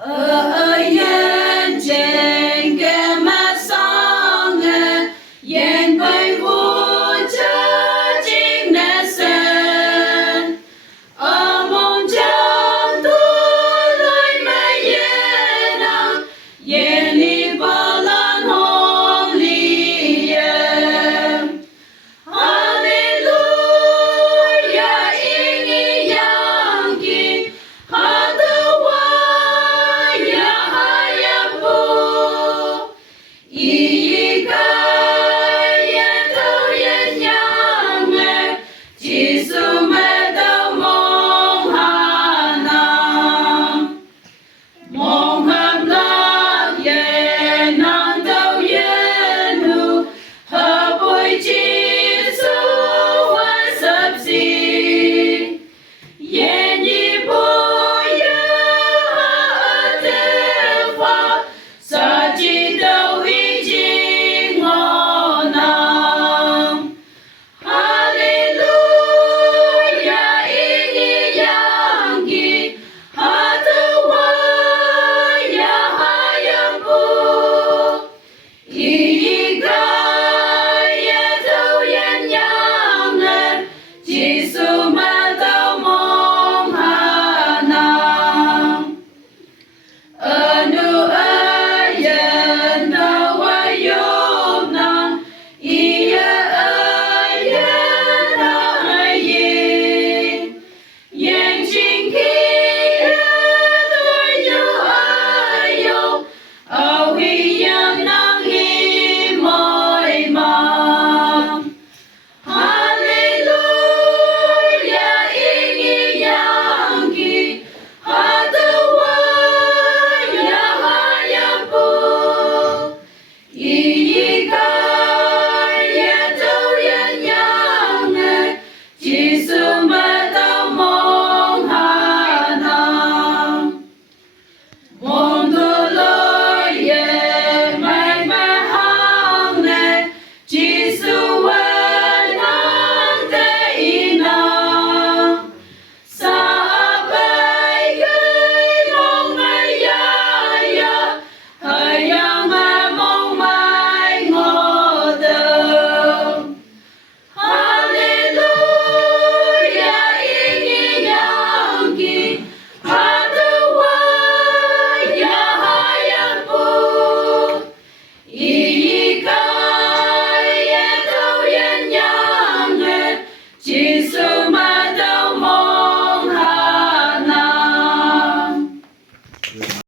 ở yên trên kia mà song yên với vui cho chính nè sen ở mong trong tôi lời mày yên yên đi vào lần hồn li Hallelujah ingi yangi Hadawaya hayabu Iyikaya tau yen yange Jisu medau mong hanam Mong hợp lạc yen nang tau yen hu Hợp bồi Jisu wa sập si Yen yi bo ya te fa Sa chi dau hi chi ngonam Hallelujah ingi yangi Hadawaya hayabu Iyikaya tau yen yange Jisu matau mong hanam Anu ayen nawayom nang Iya ayen ayin Yen jingki yu ayong Awiyam nang himoy mam Hallelujah ingi yangi Hadawaya hayabu Iyikaya tau yen yange Jisu matau mong hanam Mong tuloy yen may mahang ne Jisu wenang te inang Sa abay kay mong mayaya Hayang mong may ngodong Hallelujah ingi yangi Hadawaya hayabu Iyikaya tau yen yange Jisu matau mong hanam